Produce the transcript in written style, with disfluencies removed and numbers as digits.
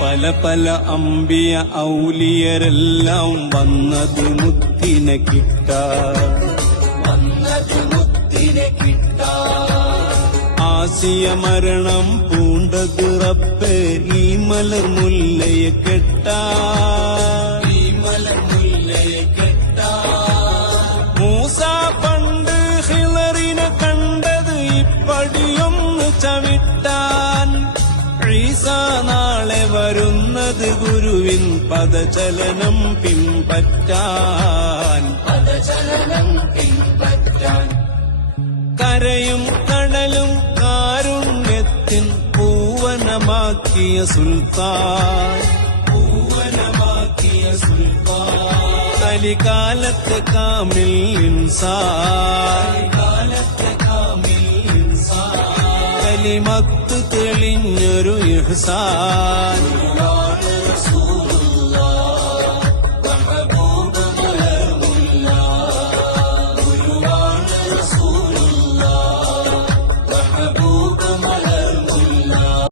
പല പല അമ്പിയ ഔലിയരെല്ലാം വന്നത് മുത്തിനെ കിട്ടാ ആസിയ മരണം പൂണ്ടത് റബ്ബേ ഈ മലർ മുല്ലയെ കെട്ടാ മൂസ പണ്ട് ഹിളറിനെ കണ്ടത് ഇപ്പടിയൊന്ന് ചവിട്ടാൻ ഈസ നാളെ വരുന്നത് ഗുരുവിൻ പദചലനം പിൻപറ്റാൻ കരയും കടലും കാരുണ്യത്തിൻ പൂവനമാക്കിയ സുൽത്താൻ കലികാലത്തെ കാമിൽ ഇൻസാൻ കലിമത്ത് തെളിഞ്ഞൊരു ഇഹ്സാൻ